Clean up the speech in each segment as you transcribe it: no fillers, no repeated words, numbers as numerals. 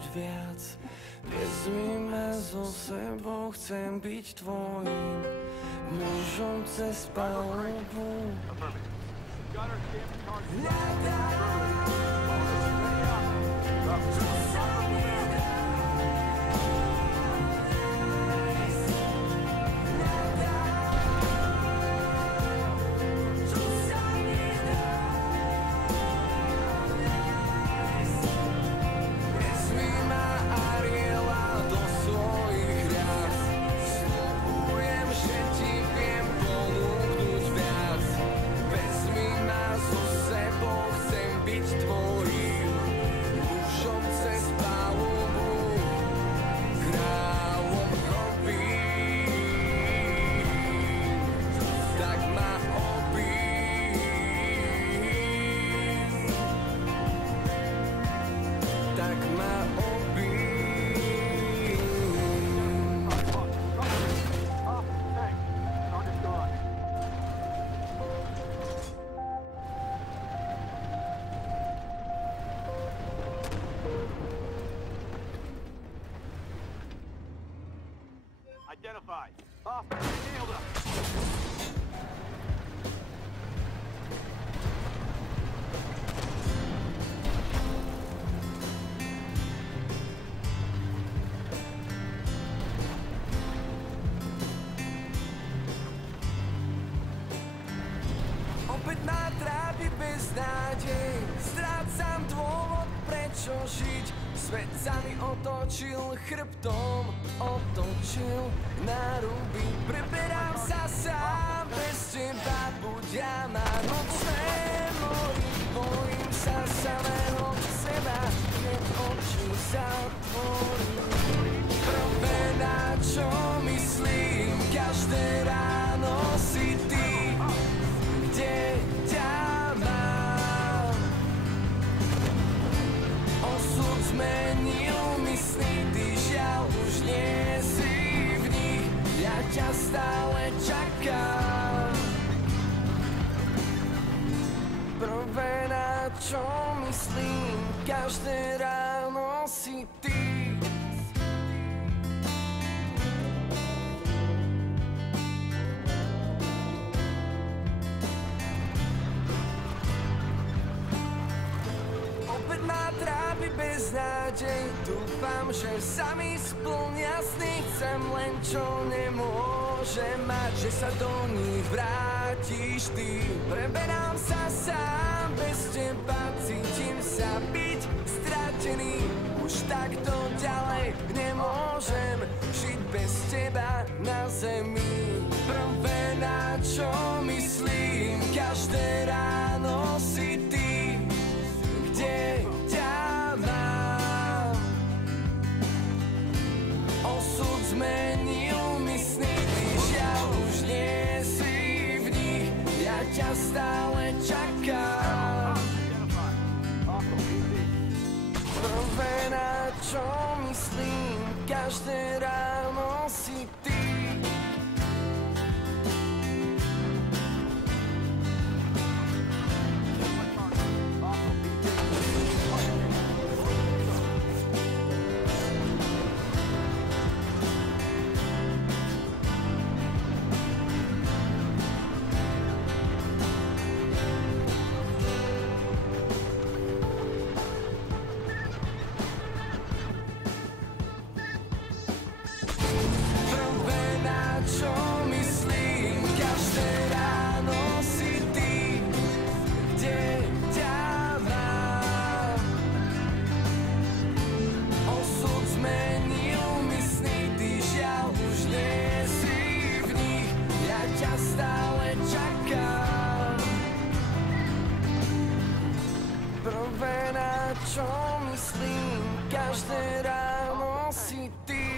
ponúknuť viac. Vezmi ma so sebou, chcem byť tvojim mužom cez palubu. Identified. Nailed up. Opäť ma trápi beznádej, strácam dôvod, prečo žiť. Svet sa mi otočil chrbtom, otočil na ruby. Preberám sa sám, bez teba budia ma nocné mori. Bojím sa samého seba, keď oči zatvorím. Prvé, na čo myslím, každé ráno si ty, kde ťa mám. Osud zmenil mi sny, ty žiaľ už nie si v nich, ja ťa stále čakám. Prvé, na čo myslím, každé ráno si ty. Opäť ma trápi beznádej, dúfam, že sa mi splnia sny. Chcem len čo nemôžem mať, že sa do nich vrátiš ty. Preberám sa sám, bez teba cítim sa byť stratený. Už takto ďalej nemôžem žiť bez teba na zemi. Prvé, na čo myslím, každé ráno si ty, kde ťa mám. Osud zmenil mi sny, ty žiaľ už nie si v nich, ja ťa stále čakám. Prvé, na čo myslím, každé ráno si ty. Prvé, na čo myslím, každé ráno si ty.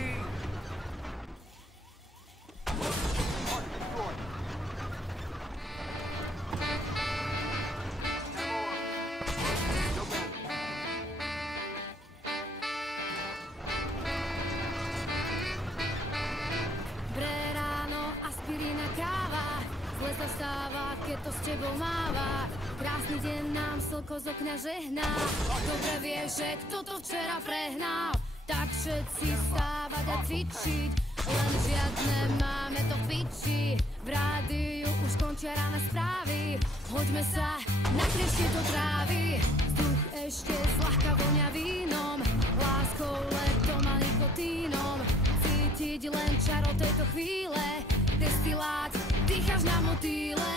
Dobré ráno, aspirína, káva, zle sa stáva, keď to s tebou máva. Krásny deň nám slnko z okna žehná. Dobre vieš, že kto to včera prehnal. všetci stávať a cvičiť, len žiadne máme to v piči. V rádiu už končia ráne správy, hoďme sa naprieč do trávy. Vzduch ešte zľahka vonia vínom, láskou, letom a nikotínom. Cítiť len čaro tejto chvíle, destilát, dýchaš na motýle.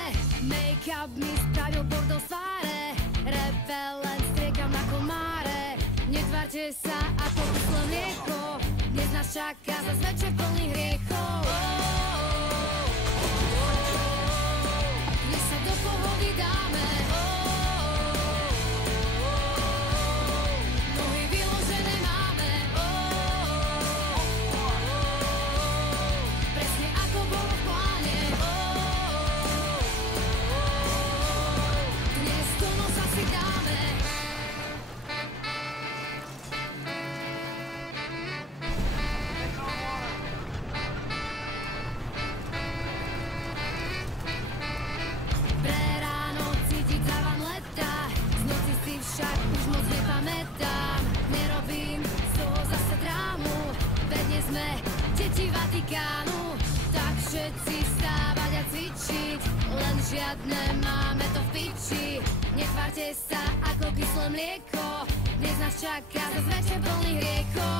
Make-up mi spravil bordel z tváre, repelent striekam na komáre. Netvárte sa ako kyslé mlieko, dnes nás čaká zas večer plný hriechov. Dnes sa do pohody dáme, nohy vyložené máme, presne ako bolo v pláne. Dnes do nosa si dáme. Pre ráno cítiť závan leta, z noci si však už moc nepamätám. Nerobím z toho zase drámu, veď nie sme deti Vatikánu. Tak všetci stávať a cvičiť, len žiadne máme to v piči. Netvárte sa ako kyslé mlieko, dnes nás čaká zas večer plný hriechov.